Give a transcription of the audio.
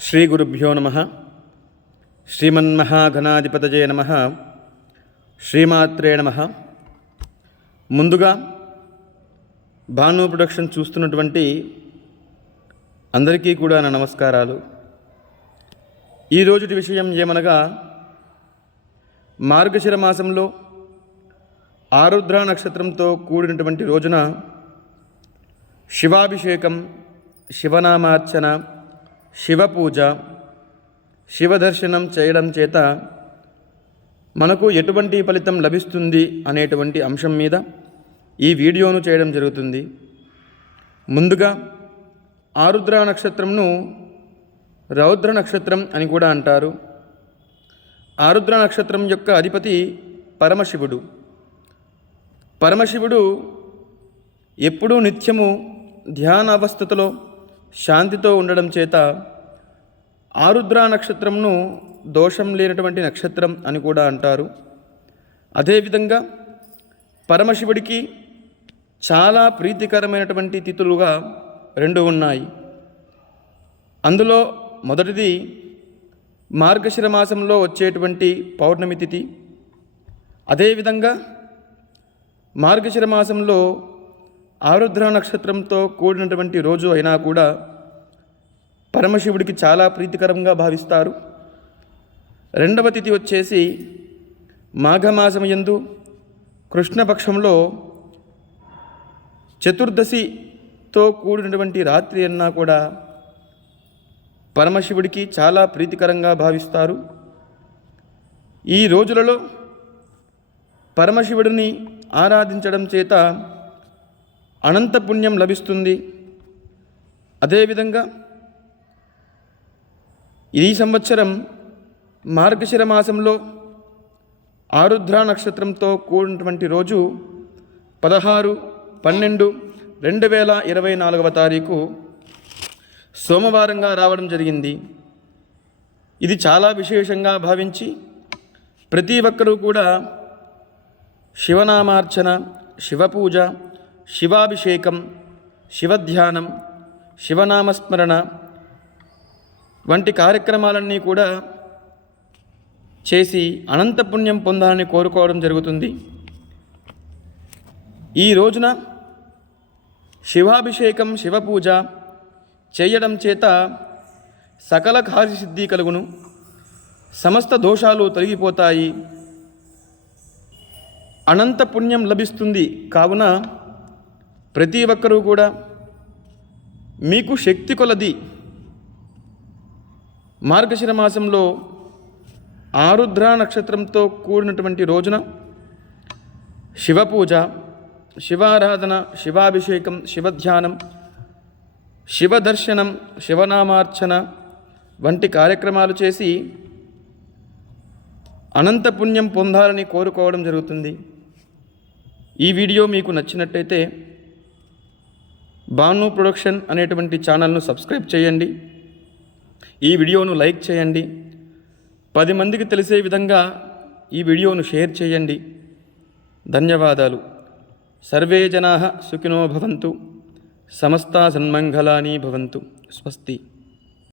శ్రీ గురుభ్యో నమ. శ్రీమన్మహాఘనాధిపతజయ నమ. శ్రీమాత్రే నమ. ముందుగా భాను ప్రొడక్షన్ చూస్తున్నటువంటి అందరికీ కూడా నా నమస్కారాలు. ఈరోజుటి విషయం ఏమనగా మార్గశిర మాసంలో ఆరుద్ర నక్షత్రంతో కూడినటువంటి రోజున శివాభిషేకం శివనామార్చన శివపూజ శివదర్శనం చేయడం చేత మనకు ఎటువంటి ఫలితం లభిస్తుంది అనేటువంటి అంశం మీద ఈ వీడియోను చేయడం జరుగుతుంది. ముందుగా ఆరుద్ర నక్షత్రంను రౌద్ర నక్షత్రం అని కూడా అంటారు. ఆరుద్ర నక్షత్రం యొక్క అధిపతి పరమశివుడు. పరమశివుడు ఎప్పుడూ నిత్యము ధ్యాన అవస్థతలో శాంతితో ఉండడం చేత ఆరుద్ర నక్షత్రంను దోషం లేనటువంటి నక్షత్రం అని కూడా అంటారు. అదేవిధంగా పరమశివుడికి చాలా ప్రీతికరమైనటువంటి తిథులుగా రెండు ఉన్నాయి. అందులో మొదటిది మార్గశిర మాసంలో వచ్చేటువంటి పౌర్ణమి తిథి. అదేవిధంగా మార్గశిర మాసంలో ఆరుద్ర నక్షత్రంతో కూడినటువంటి రోజు అయినా కూడా పరమశివుడికి చాలా ప్రీతికరంగా భావిస్తారు. రెండవ తిథి వచ్చేసి మాఘమాసం ఎందు కృష్ణపక్షంలో చతుర్దశితో కూడినటువంటి రాత్రి అన్నా కూడా పరమశివుడికి చాలా ప్రీతికరంగా భావిస్తారు. ఈ రోజులలో పరమశివుడిని ఆరాధించడం చేత అనంత పుణ్యం లభిస్తుంది. అదేవిధంగా ఈ సంవత్సరం మార్గశిర మాసంలో ఆరుద్ర నక్షత్రంతో కూడినటువంటి రోజు పదహారు పన్నెండు రెండు వేల ఇరవై నాలుగవ తారీఖు సోమవారంగా రావడం జరిగింది. ఇది చాలా విశేషంగా భావించి ప్రతి ఒక్కరూ కూడా శివనామార్చన శివపూజ శివాభిషేకం శివధ్యానం శివనామస్మరణ వంటి కార్యక్రమాలన్నీ కూడా చేసి అనంత పుణ్యం పొందాలని కోరుకోవడం జరుగుతుంది. ఈ రోజున శివాభిషేకం శివపూజ చేయడం చేత సకల కార్యసిద్ధి కలుగును. సమస్త దోషాలు తొలగిపోతాయి. అనంత పుణ్యం లభిస్తుంది. కావున ప్రతి ఒక్కరూ కూడా మీకు శక్తి కొలది. మార్గశిర మాసంలో ఆరుద్ర నక్షత్రంతో కూడినటువంటి రోజున శివపూజ శివారాధన శివాభిషేకం శివధ్యానం శివదర్శనం శివనామార్చన వంటి కార్యక్రమాలు చేసి అనంత పుణ్యం పొందాలని కోరుకోవడం జరుగుతుంది. ఈ వీడియో మీకు నచ్చినట్టయితే భాను ప్రొడక్షన్ అనేటువంటి ఛానల్ను సబ్స్క్రైబ్ చేయండి. ఈ వీడియోను లైక్ చేయండి. పది మందికి తెలిసే విధంగా ఈ వీడియోను షేర్ చేయండి. ధన్యవాదాలు. సర్వే జనా సుఖినో భవంతు. సమస్తా సన్మంగళాని భవంతు. స్వస్తి.